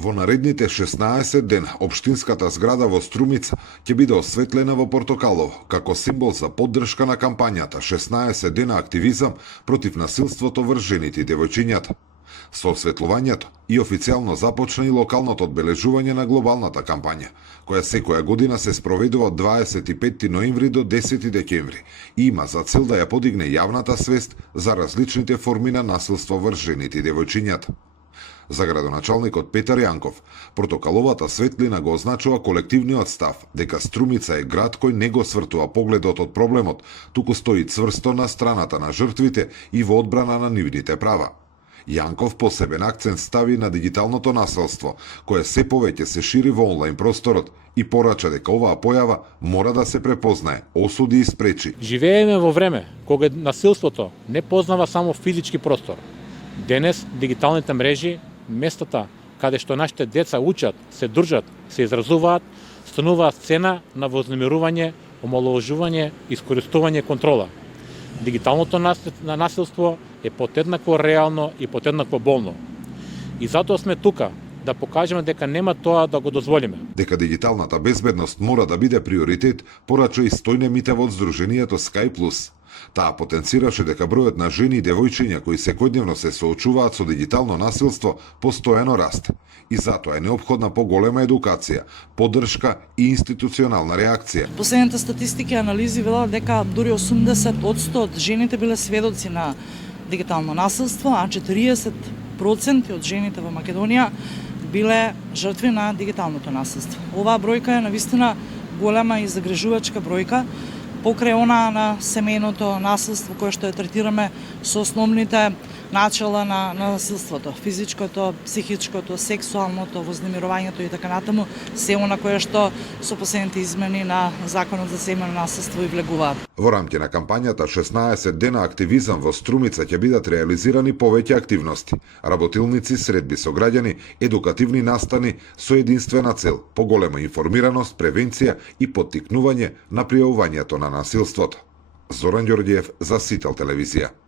Во наредните 16 ден, општинската зграда во Струмица ќе биде осветлена во портокалово, како символ за поддршка на кампањата 16 дена активизам против насилството врз жените и девојчињата. Со осветлувањето и официјално започна и локалното одбележување на глобалната кампања, која секоја година се спроведува од 25 ноември до 10 декември и има за цел да ја подигне јавната свест за различните форми на насилство врз жените и девојчињата. За градоначалникот Петар Јанков, портокаловата светлина го означува колективниот став дека Струмица е град кој не го свртува погледот од проблемот, туку стои цврсто на страната на жртвите и во одбрана на нивните права. Јанков посебен акцент стави на дигиталното насилство, кое се повеќе се шири во онлайн просторот и порача дека оваа појава мора да се препознае, осуди и спречи. Живееме во време кога насилството не познава само физички простор. Денес дигиталните мрежи, местата каде што нашите деца учат, се дружат, се изразуваат, стануваат сцена на вознемирување, омаловажување, искористување, контрола. Дигиталното насилство е подеднакво реално и подеднакво болно. И затоа сме тука, да покажеме дека нема тоа да го дозволиме. Дека дигиталната безбедност мора да биде приоритет, порача и Стојне Митева од Сдруженијето Sky Plus. Таа потенцираше дека бројот на жени и девојчиња кои секојдневно се соочуваат со дигитално насилство постојано расте. И затоа е неопходна поголема едукација, поддршка и институционална реакција. Последните статистики и анализи велат дека дури 80% од жените биле сведоци на дигитално насилство, а 40% од жените во Македонија биле жртви на дигиталното насилство. Оваа бројка е навистина голема и загрижувачка бројка, покрај она на семејното насилство кое што ја третираме со основните начала на насилството, физичкото, психичкото, сексуалното, вознемирувањето и така натаму, се она кое што со последните измени на Законот за семејно насилство и влегуваат. Во рамки на кампањата 16 дена активизам во Струмица ќе бидат реализирани повеќе активности, работилници, средби со граѓани, едукативни настани со единствена цел – поголема информираност, превенција и поттикнување на пријавувањето на насилството. Зоран Ѓорѓиев за Сител телевизија.